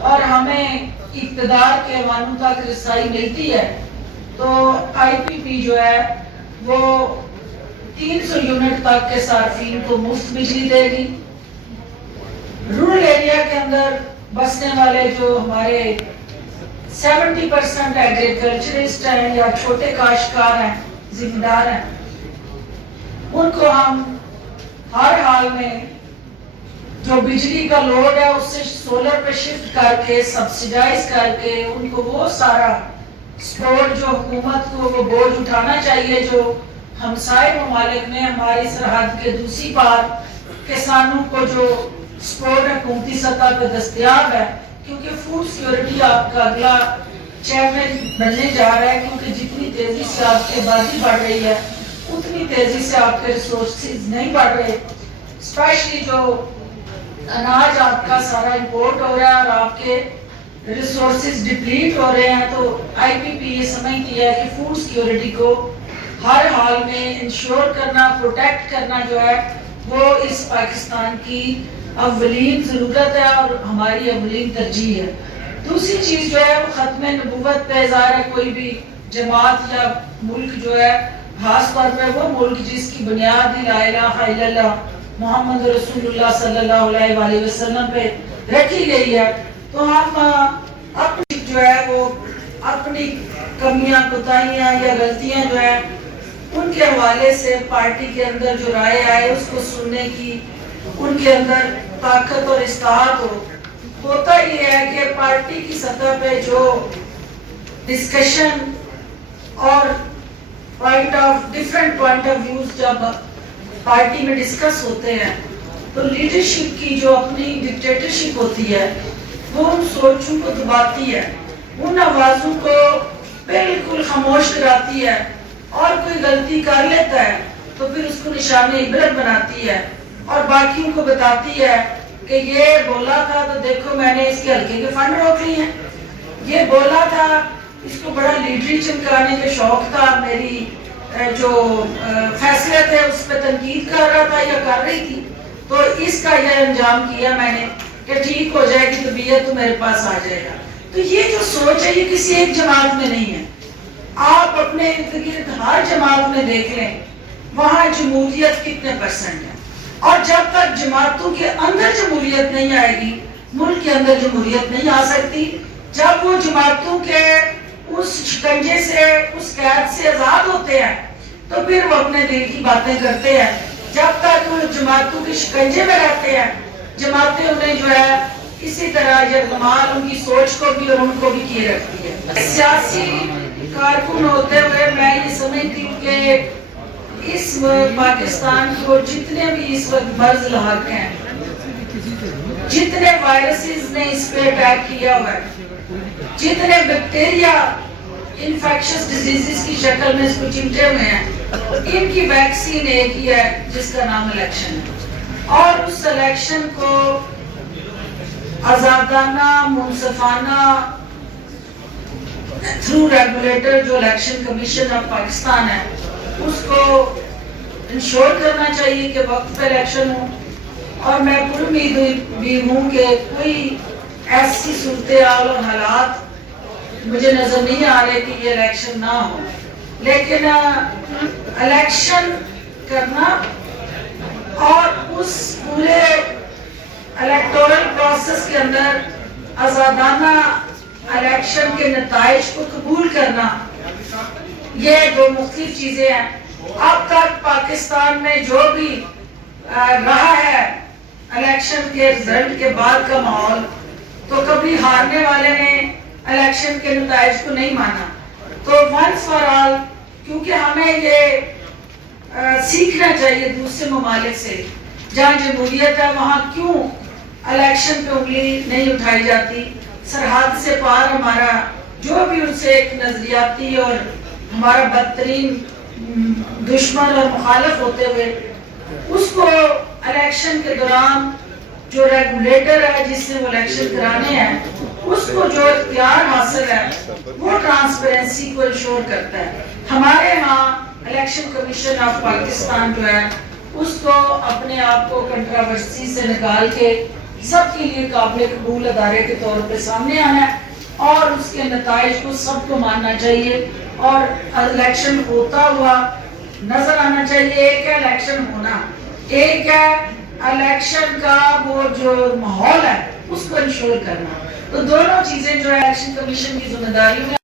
اور ہمیں اقتدار کے ایوانوں تک رسائی ملتی ہے تو آئی پی پی جو ہے وہ 300 یونٹ تک کے صارفین کو مفت بجلی دے گی۔ رورل ایریا کے اندر بسنے والے جو ہمارے 70% ایگریکلچرسٹ ہیں یا چھوٹے کاشتکار ہیں، زمیندار ہیں، ان کو ہم ہر حال میں جو بجلی کا لوڈ ہے اس سے سولر پہ شفٹ کر کے سبسیڈائز کر کے ان کو وہ سارا سپورٹ جو حکومت کو وہ بوجھ اٹھانا چاہیے جو ہمسائے ممالک میں ہماری سرحد کے دوسری پار کسانوں کو جو سپورٹ حکومتی سطح پہ دستیاب ہے، کیونکہ فوڈ سیکورٹی آپ کا اگلا چیئرمین بننے جا رہا ہے، کیونکہ جتنی تیزی سے آپ کی آبادی بڑھ رہی ہے اتنی تیزی سے آپ کے ریسورسز نہیں بڑھ رہے، اسپیشلی جو اناج آپ کا سارا امپورٹ ہو رہا ہے اور آپ کے ریسورسز ڈپلیٹ ہو رہے ہیں۔ تو آئی پی پی یہ سمجھتی ہے کہ فوڈ سیکورٹی کو ہر حال میں انشور کرنا، پروٹیکٹ کرنا جو ہے وہ اس پاکستان کی اولین ضرورت ہے اور ہماری اولین ترجیح ہے۔ دوسری چیز جو ہے وہ ختم نبوت پہ اظہار ہے۔ کوئی بھی جماعت یا ملک جو ہے خاص طور پہ وہ ملک جس کی بنیاد ہی لا الہ الا اللہ محمد رسول اللہ صلی اللہ علیہ وآلہ وسلم پہ رکھی گئی ہے، تو ہم اپنی جو ہے وہ اپنی کمیاں، کوتاہیاں یا غلطیاں جو ہے ان کے حوالے سے پارٹی کے اندر جو رائے آئے اس کو سننے کی ان کے اندر طاقت اور استعداد ہو۔ ہوتا یہ ہے کہ پارٹی کی سطح پہ جو ڈسکشن اور ڈیفرنٹ پوائنٹ آف ویوز جب پارٹی میں ڈسکس ہوتے ہیں تو لیڈرشپ کی جو اپنی ڈکٹیٹرشپ ہوتی ہے وہ ان سوچوں کو دباتی ہے، ان آوازوں کو بالکل خاموش کراتی ہے، اور کوئی غلطی کر لیتا ہے تو پھر اس کو نشان عبرت بناتی ہے اور باقیوں کو بتاتی ہے کہ یہ بولا تھا تو دیکھو میں نے اس کے حلقے کے فنڈ روک لی ہیں، یہ بولا تھا، اس کو بڑا لیڈری چمکانے کا شوق تھا، میری جو فیصلے تھے اس پہ تنقید کر رہا تھا یا کر رہی تھی، تو اس کا یہ انجام کیا میں نے کہ ٹھیک ہو جائے گی طبیعت تو میرے پاس آ جائے گا۔ تو یہ جو سوچ ہے یہ کسی ایک جماعت میں نہیں ہے، آپ اپنے ارد گرد ہر جماعت میں دیکھ لیں وہاں جمہوریت کتنے پرسنٹ ہے، اور جب تک جماعتوں کے اندر جمہوریت نہیں آئے گی ملک کے اندر جمہوریت نہیں آ سکتی۔ جب وہ جماعتوں کے اس شکنجے سے، اس قید سے آزاد ہوتے ہیں تو پھر وہ اپنے دل کی باتیں کرتے ہیں، جب تک وہ جماعتوں کے شکنجے میں رہتے ہیں جماعتیں انہیں جو ہے اسی طرح یرغمال ان کی سوچ کو بھی اور ان کو بھی کیے رکھتی ہے۔ سیاسی کارکن ہوتے ہوئے میں یہ سمجھتی ہوں کہ اس پاکستان کو جتنے بھی اس وقت مرض لاحق ہیں، جتنے وائرسز نے اس پہ اٹیک کیا ہوا ہے، جتنے بیکٹیریا انفیکشس ڈیزیزز کی شکل میں اس کو چمٹے ہوئے ہیں، ان کی ویکسین ایک ہی ہے جس کا نام الیکشن ہے، اور اس الیکشن کو آزادانہ، منصفانہ تھرو ریگولیٹر جو الیکشن کمیشن آف پاکستان ہے اس کو انشور کرنا چاہیے کہ وقت پہ الیکشن ہو، اور میں پر امید بھی ہوں کہ کوئی ایسی صورتحال اور حالات مجھے نظر نہیں آ رہے کہ یہ الیکشن نہ ہو، لیکن الیکشن کرنا اور اس پورے الیکٹورل پروسیس کے اندر آزادانہ الیکشن کے نتائج کو قبول کرنا، یہ دو مختلف چیزیں ہیں۔ اب تک پاکستان میں جو بھی رہا ہے الیکشن کے رزلٹ کے بعد کا ماحول، تو کبھی ہارنے والے نے الیکشن کے نتائج کو نہیں مانا، تو ونس فار آل، کیونکہ ہمیں یہ سیکھنا چاہیے دوسرے ممالک سے، جہاں جمہوریت ہے وہاں کیوں الیکشن پہ انگلی نہیں اٹھائی جاتی، سرحد سے پار ہمارا جو بھی ان سے ایک نظریاتی اور ہمارا بدترین دشمن اور مخالف ہوتے ہوئے اس کو الیکشن کے دوران جو ریگولیٹر ہے جس نے وہ الیکشن کرانے ہیں اس کو جو اختیار حاصل ہے وہ ٹرانسپیرنسی کو انشور کرتا ہے۔ ہمارے ہاں الیکشن کمیشن آف پاکستان جو ہے اس کو اپنے آپ کو کنٹراورسی سے نکال کے سب کے لیے قابل قبول ادارے کے طور پہ سامنے آنا ہے اور اس کے نتائج کو سب کو ماننا چاہیے اور الیکشن ہوتا ہوا نظر آنا چاہیے. ایک ہے الیکشن ہونا, ایک ہے الیکشن کا وہ جو ماحول ہے اس کو انشور کرنا. تو دونوں چیزیں جو ہے الیکشن کمیشن کی ذمہ داری میں